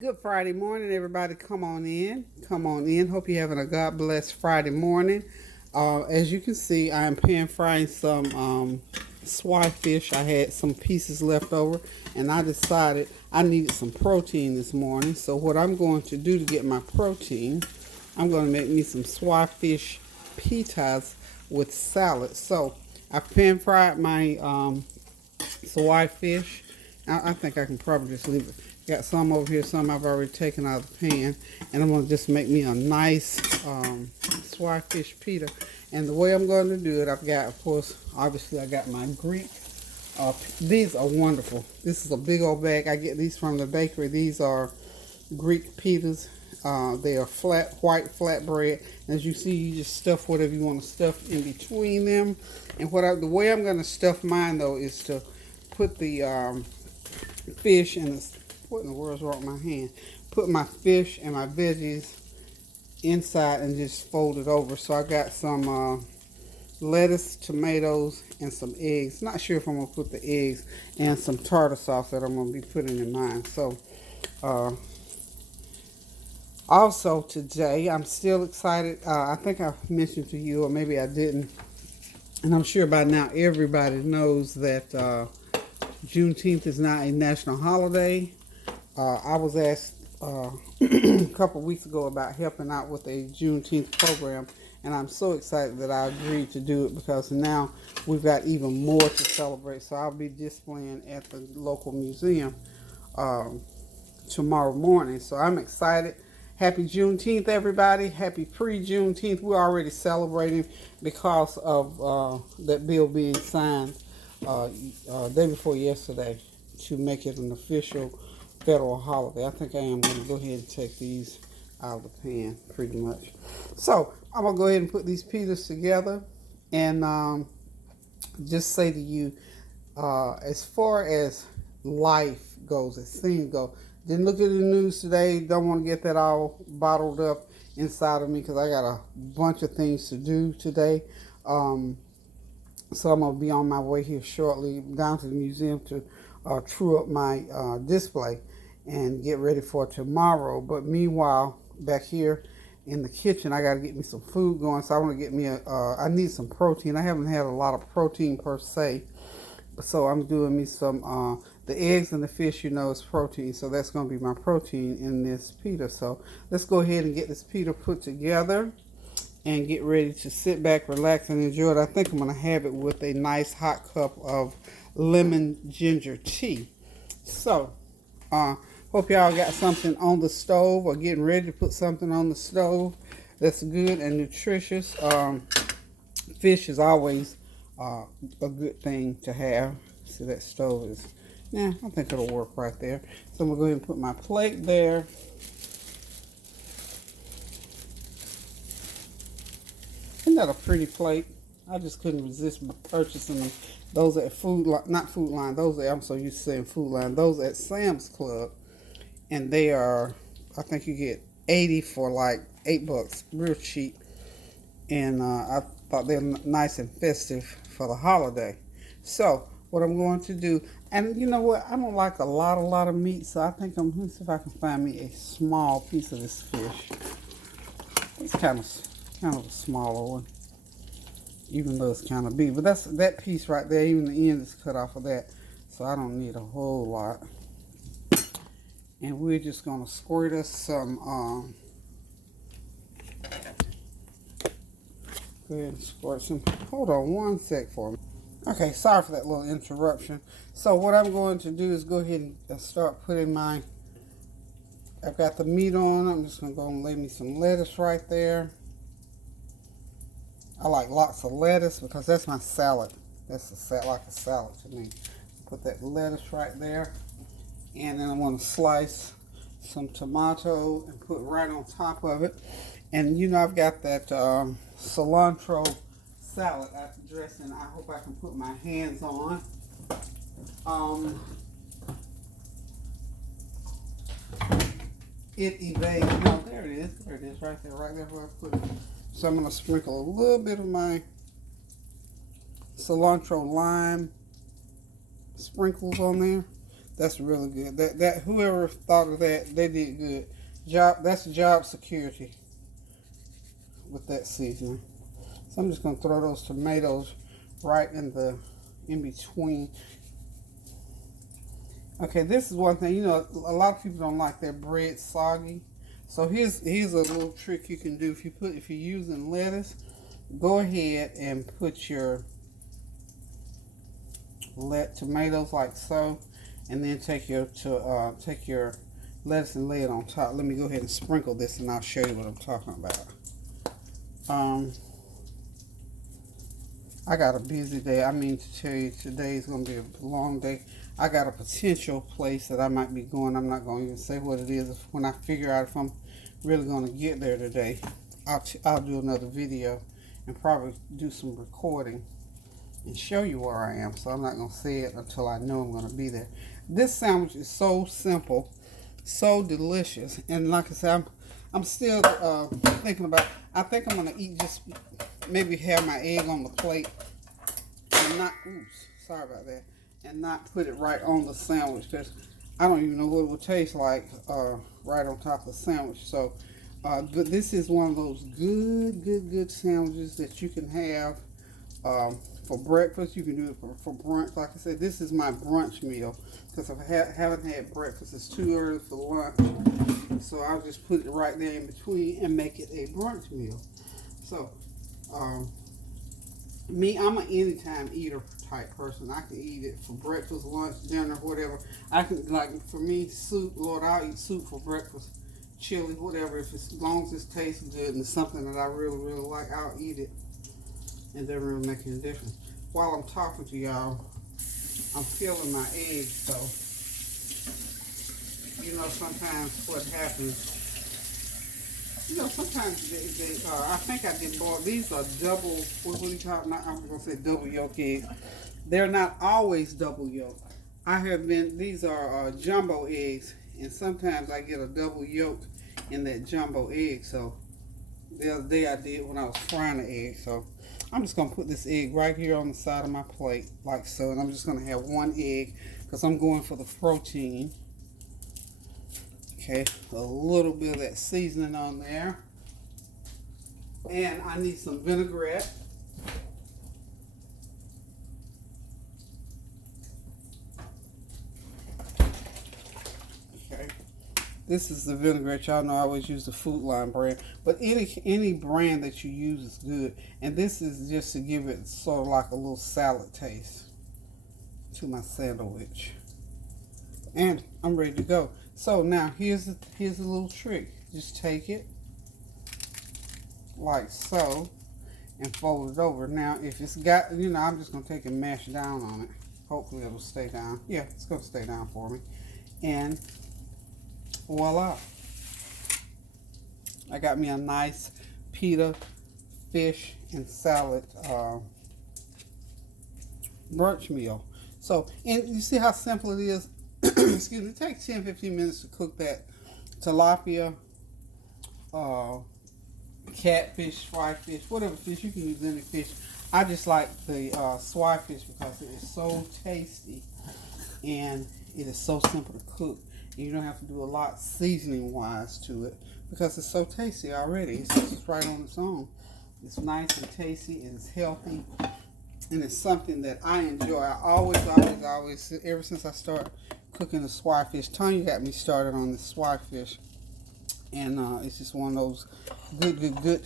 Good Friday morning, everybody. Come on in. Come on in. Hope you're having a God bless Friday morning. As you can see, I am pan frying some swai fish. I had some pieces left over, and I decided I needed some protein this morning. So what I'm going to do to get my protein, I'm going to make me some swai fish pitas with salad. So I pan fried my swai fish. I think I can probably just leave it. Got some over here, some I've already taken out of the pan. And I'm going to just make me a nice swai fish pita. And the way I'm going to do it, I've got, of course, obviously I got my Greek. These are wonderful. This is a big old bag. I get these from the bakery. These are Greek pitas. They are flat, white flatbread. As you see, you just stuff whatever you want to stuff in between them. And the way I'm going to stuff mine, though, is to put the fish and what in the world's wrong with my hand? Put my fish and my veggies inside and just fold it over. So I got some lettuce, tomatoes, and some eggs. Not sure if I'm gonna put the eggs and some tartar sauce that I'm gonna be putting in mine. So also today, I'm still excited. I think I mentioned to you, or maybe I didn't, and I'm sure by now everybody knows that Juneteenth is not a national holiday. I was asked a couple weeks ago about helping out with a Juneteenth program, and I'm so excited that I agreed to do it because now we've got even more to celebrate. So I'll be displaying at the local museum tomorrow morning. So I'm excited. Happy Juneteenth, everybody. Happy pre-Juneteenth. We're already celebrating because of that bill being signed day before yesterday to make it an official federal holiday. I think I am going to go ahead and take these out of the pan pretty much. So I'm going to go ahead and put these pitas together and just say to you, as far as life goes, as things go, didn't look at the news today. Don't want to get that all bottled up inside of me because I got a bunch of things to do today. So I'm going to be on my way here shortly down to the museum to true up my display and get ready for tomorrow. But meanwhile, back here in the kitchen, I got to get me some food going. So I want to get me I need some protein. I haven't had a lot of protein per se. So I'm doing me some, the eggs and the fish, is protein. So that's going to be my protein in this pita. So let's go ahead and get this pita put together and get ready to sit back, relax, and enjoy it. I think I'm going to have it with a nice hot cup of lemon ginger tea. So, hope y'all got something on the stove or getting ready to put something on the stove that's good and nutritious. Fish is always a good thing to have. See, that stove is, I think it'll work right there. So I'm going to go ahead and put my plate there. Isn't that a pretty plate? I just couldn't resist purchasing them. Those at not Food Line, I'm so used to saying Food Line. Those at Sam's Club. And they are, I think you get 80 for like $8, real cheap. And I thought they were nice and festive for the holiday. So what I'm going to do, and you know what, I don't like a lot of meat, so I think let me see if I can find me a small piece of this fish. It's kind of a smaller one, even though it's kind of big. But that's that piece right there. Even the end is cut off of that, so I don't need a whole lot. And we're just gonna squirt us some. Go ahead and squirt some. Hold on one sec for me. Okay, sorry for that little interruption. So what I'm going to do is go ahead and start putting my. I've got the meat on. I'm just gonna go and lay me some lettuce right there. I like lots of lettuce because that's my salad. That's like a salad to me. Put that lettuce right there. And then I want to slice some tomato and put right on top of it. And I've got that cilantro salad after dressing. I hope I can put my hands on. It evades. No, there it is. There it is, right there where I put it. So I'm going to sprinkle a little bit of my cilantro lime sprinkles on there. That's really good. That whoever thought of that, they did good. That's job security with that seasoning. So I'm just gonna throw those tomatoes right in between. Okay, this is one thing. You know, a lot of people don't like their bread soggy. So here's a little trick you can do. If you're using lettuce, go ahead and put your tomatoes like so, and then take your lettuce and lay it on top. Let me go ahead and sprinkle this, and I'll show you what I'm talking about. I got a busy day. I mean to tell you, today's going to be a long day. I got a potential place that I might be going. I'm not going to even say what it is. When I figure out if I'm really going to get there today, I'll do another video and probably do some recording and show you where I am. So I'm not going to say it until I know I'm going to be there. This sandwich is so simple, so delicious. And like I said, I'm still thinking about, I think I'm going to eat just maybe have my egg on the plate and not, sorry about that, and not put it right on the sandwich, because I don't even know what it would taste like right on top of the sandwich. So this is one of those good sandwiches that you can have for breakfast. You can do it for brunch. Like I said, this is my brunch meal, because if I haven't had breakfast, it's too early for lunch. So I'll just put it right there in between and make it a brunch meal. So I'm an anytime eater type person. I can eat it for breakfast, lunch, dinner, whatever. I can, like, for me, soup, Lord, I'll eat soup for breakfast, chili, whatever. As long as it tastes good and it's something that I really like, I'll eat it. And doesn't really make any difference. While I'm talking to y'all, I'm peeling my eggs, so you know sometimes what happens. You know, sometimes I think I did boil. These are double, what do you call it? I'm going to say double yolk eggs. They're not always double yolk. These are jumbo eggs, and sometimes I get a double yolk in that jumbo egg. So the other day I did when I was frying the egg. So I'm just going to put this egg right here on the side of my plate, like so. And I'm just going to have one egg, because I'm going for the protein. Okay, a little bit of that seasoning on there. And I need some vinaigrette. Okay, this is the vinaigrette. Y'all know I always use the Food Line brand, but any brand that you use is good. And this is just to give it sort of like a little salad taste to my sandwich. And I'm ready to go. So now here's a little trick. Just take it like so and fold it over. Now if it's got, you know, I'm just going to take and mash down on it. Hopefully it'll stay down. Yeah, it's going to stay down for me. And voila. I got me a nice pita, fish, and salad brunch meal. So, and you see how simple it is? Excuse me, it takes 10-15 minutes to cook that tilapia, catfish, swai fish, whatever fish. You can use any fish. I just like the swai fish because it is so tasty and it is so simple to cook. And you don't have to do a lot seasoning wise to it because it's so tasty already. It's just right on its own. It's nice and tasty and it's healthy. And it's something that I enjoy. I always, ever since I started cooking the swai fish, Tanya got me started on the swai fish. And it's just one of those good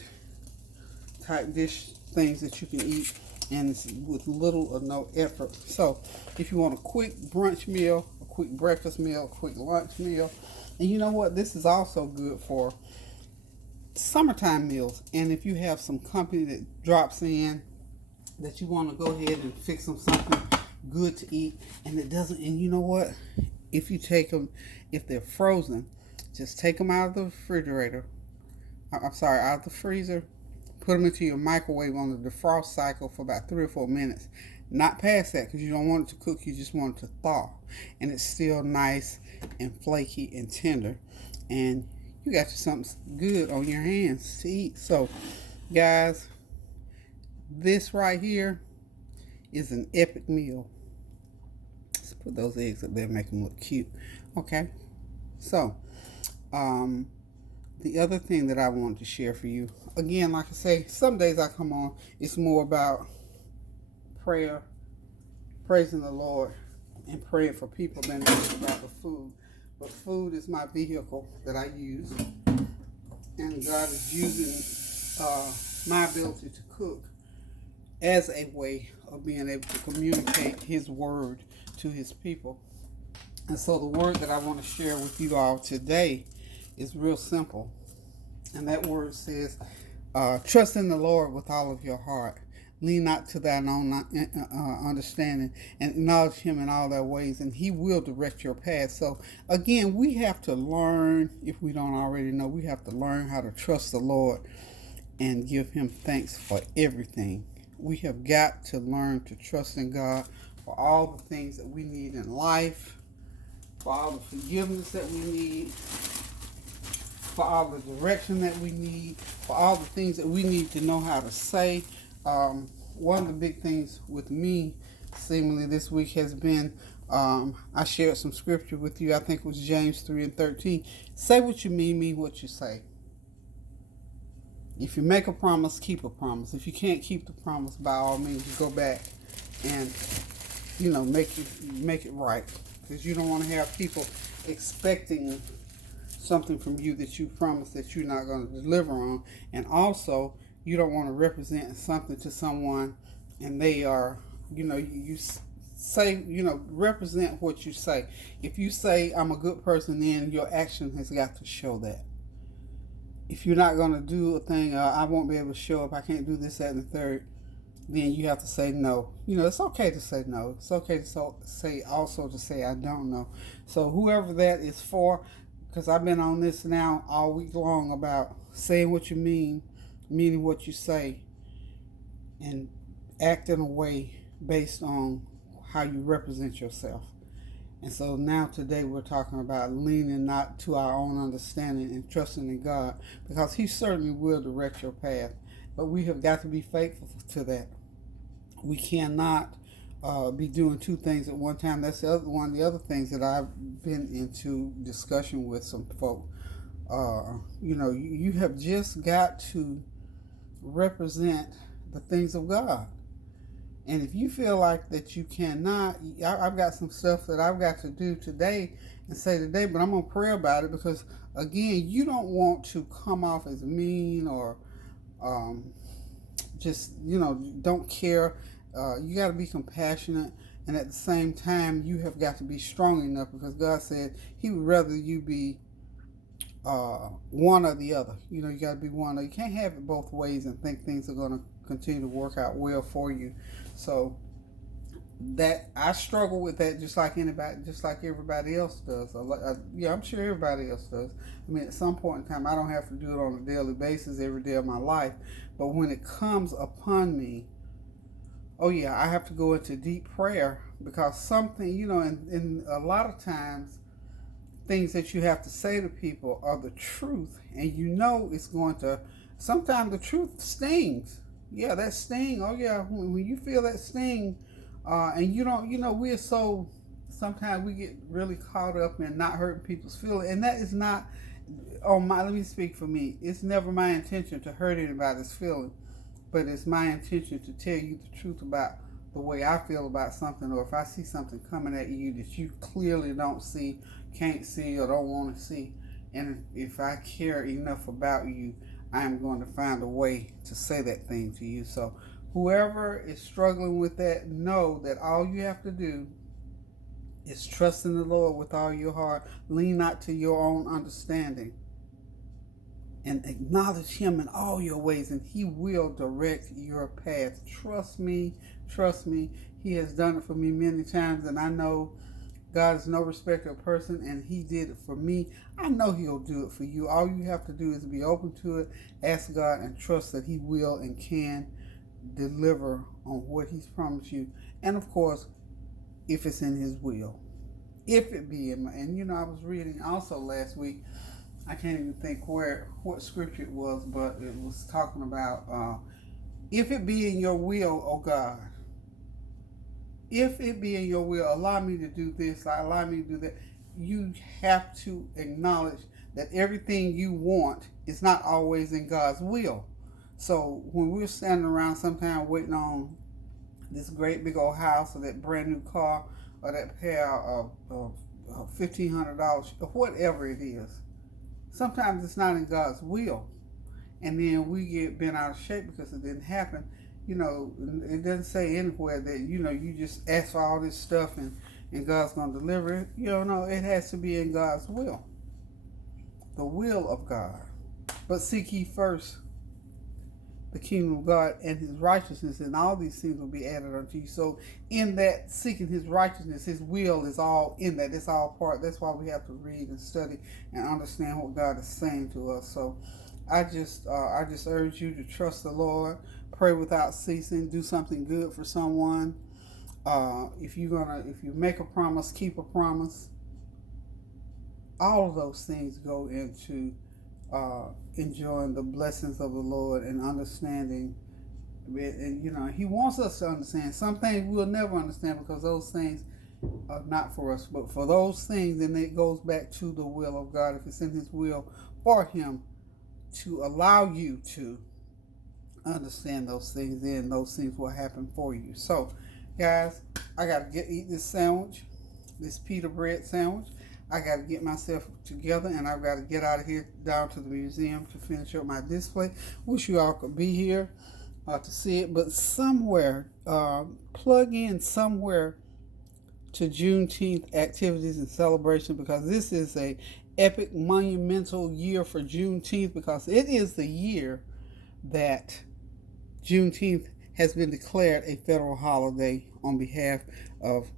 type dish things that you can eat. And it's with little or no effort. So if you want a quick brunch meal, a quick breakfast meal, a quick lunch meal. And you know what? This is also good for summertime meals. And if you have some company that drops in, that you want to go ahead and fix them something good to eat, and it doesn't, and you know what, if you take them, if they're frozen, just take them out of the refrigerator, out of the freezer, put them into your microwave on the defrost cycle for about 3 or 4 minutes, not past that, because you don't want it to cook, you just want it to thaw, and it's still nice and flaky and tender, and you got you something good on your hands to eat. So guys, this right here is an epic meal. It's Put those eggs up there, make them look cute. Okay. So, the other thing that I wanted to share for you, again, like I say, some days I come on, it's more about prayer, praising the Lord, and praying for people than it is about the food. But food is my vehicle that I use, and God is using my ability to cook as a way of being able to communicate His word to His people. And so the word that I want to share with you all today is real simple. And that word says, trust in the Lord with all of your heart. Lean not to thine own understanding, and acknowledge Him in all thy ways, and He will direct your path. So again, we have to learn, if we don't already know, we have to learn how to trust the Lord and give Him thanks for everything. We have got to learn to trust in God for all the things that we need in life, for all the forgiveness that we need, for all the direction that we need, for all the things that we need to know how to say. One of the big things with me seemingly this week has been, I shared some scripture with you. I think it was James 3:13. Say what you mean what you say. If you make a promise, keep a promise. If you can't keep the promise, by all means, you go back and, make it right. Because you don't want to have people expecting something from you that you promised that you're not going to deliver on. And also, you don't want to represent something to someone and they are, you say, represent what you say. If you say, I'm a good person, then your action has got to show that. If you're not going to do a thing, I won't be able to show up, I can't do this, that, and the third, then you have to say no. It's okay to say no. It's okay to say I don't know. So whoever that is for, because I've been on this now all week long about saying what you mean, meaning what you say, and act in a way based on how you represent yourself. And so now today we're talking about leaning not to our own understanding and trusting in God, because He certainly will direct your path. But we have got to be faithful to that. We cannot be doing two things at one time. That's one of the other things that I've been into discussion with some folk. You have just got to represent the things of God. And if you feel like that you cannot, I've got some stuff that I've got to do today and say today, but I'm going to pray about it, because again, you don't want to come off as mean or don't care. You got to be compassionate, and at the same time, you have got to be strong enough, because God said He would rather you be one or the other. You got to be one. You can't have it both ways and think things are going to continue to work out well for you. So that I struggle with that just like everybody else does. I'm sure everybody else does. I mean, at some point in time, I don't have to do it on a daily basis every day of my life, but when it comes upon me, I have to go into deep prayer, because something, and a lot of times things that you have to say to people are the truth, and it's going to, sometimes the truth stings. Yeah, that sting. When you feel that sting, and you don't, we're so, sometimes we get really caught up in not hurting people's feelings, and that is not, let me speak for me. It's never my intention to hurt anybody's feelings, but it's my intention to tell you the truth about the way I feel about something, or if I see something coming at you that you clearly don't see, can't see, or don't want to see, and if I care enough about you, I am going to find a way to say that thing to you. So whoever is struggling with that, know that all you have to do is trust in the Lord with all your heart. Lean not to your own understanding, and acknowledge Him in all your ways, and He will direct your path. Trust me. He has done it for me many times, and I know God is no respecter of person, and He did it for me. I know He'll do it for you. All you have to do is be open to it, ask God, and trust that He will and can deliver on what He's promised you. And of course, if it's in His will. If it be in my, and I was reading also last week, I can't even think what scripture it was, but it was talking about, if it be in your will, O God, if it be in your will, allow me to do this, allow me to do that. You have to acknowledge that everything you want is not always in God's will. So when we're standing around sometimes waiting on this great big old house or that brand new car or that pair of $1,500 or whatever it is, sometimes it's not in God's will. And then we get bent out of shape because it didn't happen. It doesn't say anywhere that, you just ask for all this stuff and God's going to deliver it. No, it has to be in God's will. The will of God. But seek ye first the kingdom of God and his righteousness, and all these things will be added unto you. So in that seeking his righteousness, his will is all in that. It's all part. That's why we have to read and study and understand what God is saying to us. So I just urge you to trust the Lord, pray without ceasing, do something good for someone. If you make a promise, keep a promise. All of those things go into enjoying the blessings of the Lord and understanding it. And he wants us to understand. Some things we'll never understand because those things are not for us. But for those things, then it goes back to the will of God. If it's in his will for him to allow you to understand those things, then those things will happen for you. So guys, I gotta eat this sandwich, this pita bread sandwich. I got to get myself together, and I've got to get out of here down to the museum to finish up my display. Wish you all could be here to see it, but somewhere, plug in somewhere to Juneteenth activities and celebration, because this is a epic, monumental year for Juneteenth, because it is the year that Juneteenth has been declared a federal holiday on behalf of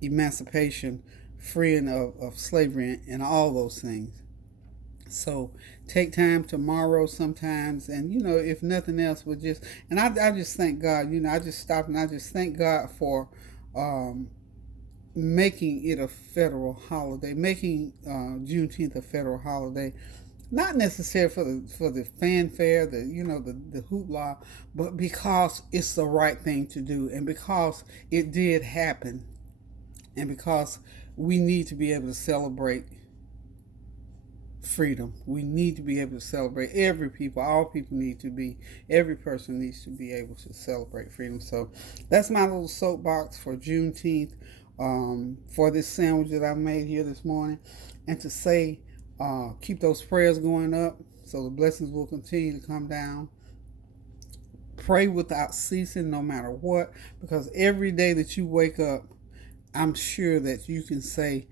emancipation, freeing of slavery and all those things. So take time tomorrow sometimes, and if nothing else, I just thank God. I just stopped and I just thank God for making it a federal holiday, making Juneteenth a federal holiday. Not necessarily for the fanfare, the hoopla, but because it's the right thing to do, and because it did happen, and because we need to be able to celebrate freedom. We need to be able to celebrate every person needs to be able to celebrate freedom. So that's my little soapbox for Juneteenth, for this sandwich that I made here this morning, and to say, keep those prayers going up so the blessings will continue to come down. Pray without ceasing, no matter what, because every day that you wake up, I'm sure that you can say,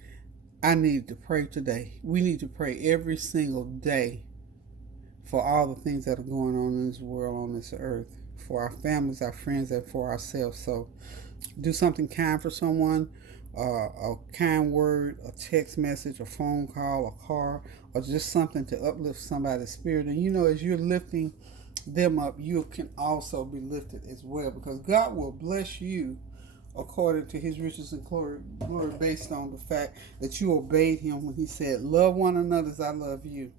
I need to pray today. We need to pray every single day for all the things that are going on in this world, on this earth, for our families, our friends, and for ourselves. So do something kind for someone, a kind word, a text message, a phone call, a card, or just something to uplift somebody's spirit. And as you're lifting them up, you can also be lifted as well, because God will bless you according to his riches and glory based on the fact that you obeyed him when he said, love one another as I love you.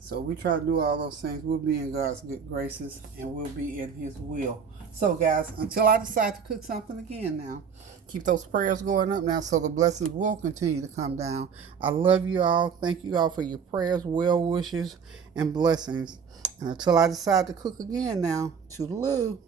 So we try to do all those things. We'll be in God's good graces, and we'll be in his will. So guys, until I decide to cook something again now, keep those prayers going up now so the blessings will continue to come down. I love you all. Thank you all for your prayers, well wishes, and blessings. And until I decide to cook again now, toodaloo.